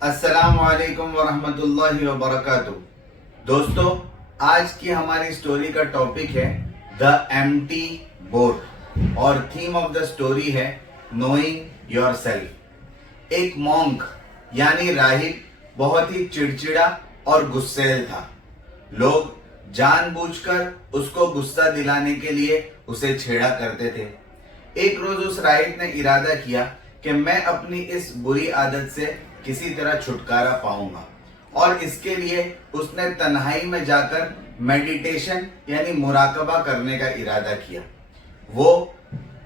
अस्सलामु अलैकुम वरहमतुल्लाहि वबरकातुह। दोस्तों, आज की हमारी स्टोरी का टॉपिक है द एम्प्टी बोट और थीम ऑफ द स्टोरी है नोइंग योरसेल्फ। एक मॉन्क यानी राहिब बहुत ही चिड़चिड़ा और गुस्सैल था। लोग जानबूझकर उसको गुस्सा दिलाने के लिए उसे छेड़ा करते थे। एक रोज उस राहिब ने इरादा किया कि मैं अपनी इस बुरी आदत से किसी तरह छुटकारा पाऊंगा, और इसके लिए उसने तन्हाई में जाकर मेडिटेशन यानी मुराकबा करने का इरादा किया। वो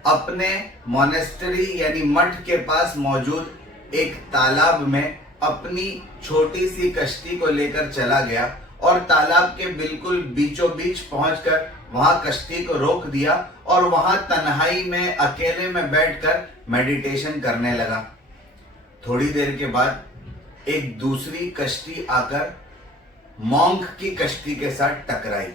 अपने मोनेस्ट्री यानी मठ के पास मौजूद एक तालाब में अपनी छोटी सी कश्ती को लेकर चला गया और तालाब के बिल्कुल बीचों बीच पहुंचकर वहां कश्ती को रोक दिया और वहां तन्हाई में अकेले में बैठकर मेडिटेशन करने लगा। थोड़ी देर के बाद एक दूसरी कश्ती आकर मॉन्क की कश्ती के साथ टकराई।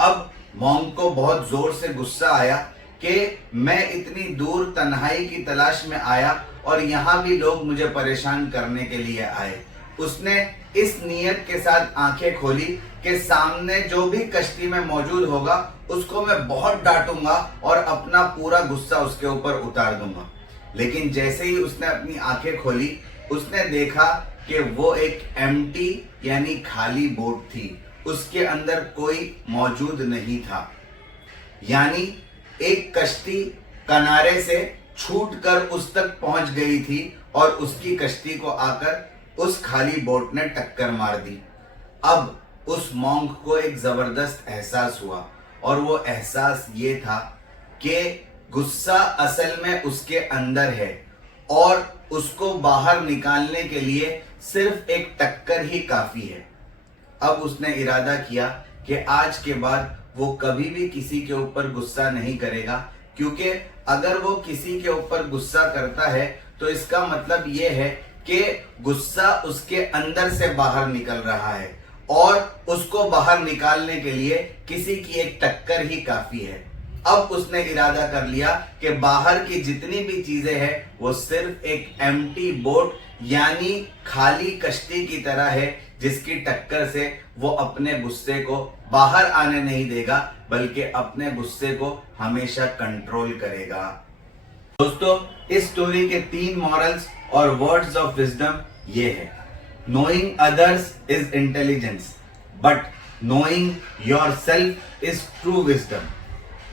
अब मॉन्क को बहुत जोर से गुस्सा आया कि मैं इतनी दूर तन्हाई की तलाश में आया और यहाँ भी लोग मुझे परेशान करने के लिए आए। उसने इस नियत के साथ आंखें खोली कि सामने जो भी कश्ती में मौजूद होगा उसको मैं बहुत डांटूंगा और अपना पूरा गुस्सा उसके ऊपर उतार दूंगा। लेकिन जैसे ही उसने अपनी आंखें खोली, उसने देखा कि वो एक एम्प्टी यानी खाली बोट थी। उसके अंदर कोई मौजूद नहीं था। यानी एक कश्ती किनारे से छूटकर उस तक पहुंच गई थी और उसकी कश्ती को आकर उस खाली बोट ने टक्कर मार दी। अब उस मॉन्क को एक जबरदस्त एहसास हुआ, और वो एहसास ये था कि गुस्सा असल में उसके अंदर है और उसको बाहर निकालने के लिए सिर्फ एक टक्कर ही काफी है। अब उसने इरादा किया कि आज के बाद वो कभी भी किसी के ऊपर गुस्सा नहीं करेगा, क्योंकि अगर वो किसी के ऊपर गुस्सा करता है तो इसका मतलब ये है कि गुस्सा उसके अंदर से बाहर निकल रहा है और उसको बाहर निकालने के लिए किसी की एक टक्कर ही काफी है। अब उसने इरादा कर लिया कि बाहर की जितनी भी चीजें हैं वो सिर्फ एक एम्प्टी बोट यानी खाली कश्ती की तरह है, जिसकी टक्कर से वो अपने गुस्से को बाहर आने नहीं देगा बल्कि अपने गुस्से को हमेशा कंट्रोल करेगा। दोस्तों, इस स्टोरी के 3 मॉरल्स और वर्ड्स ऑफ विजडम ये है। Knowing others is intelligence, but knowing yourself is true wisdom.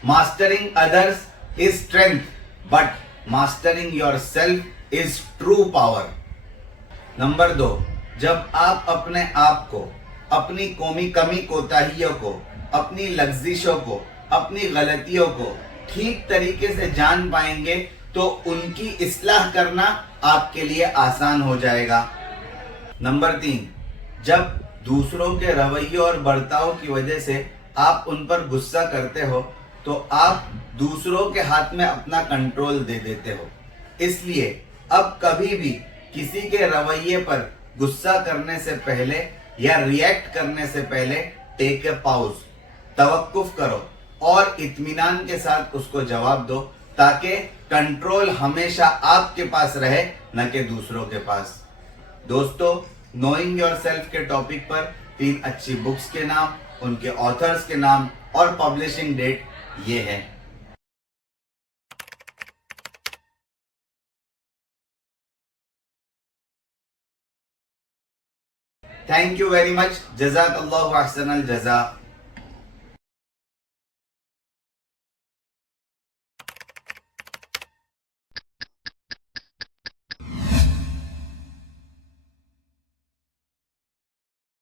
Mastering others is strength, but mastering yourself is true power. Number 2, जब आप अपने आप को, अपनी कमी कोताहियों को, अपनी लग्जिशों को, अपनी गलतियों को ठीक तरीके से जान पाएंगे तो उनकी इस्लाह करना आपके लिए आसान हो जाएगा। नंबर 3, जब दूसरों के रवैये और बर्ताव की वजह से आप उन पर गुस्सा करते हो तो आप दूसरों के हाथ में अपना कंट्रोल दे देते हो। इसलिए अब कभी भी किसी के रवैये पर गुस्सा करने से पहले या रिएक्ट करने से पहले टेक ए पॉज, तवक्कुफ करो और इत्मीनान के साथ उसको जवाब दो, ताकि कंट्रोल हमेशा आपके पास रहे, न कि दूसरों के पास। दोस्तों, नोइंग योरसेल्फ के टॉपिक पर 3 अच्छी बुक्स के नाम, उनके ऑथर्स के नाम और पब्लिशिंग डेट ये है। Thank you very much. जज़ाकल्लाहु अहसनल जज़ा।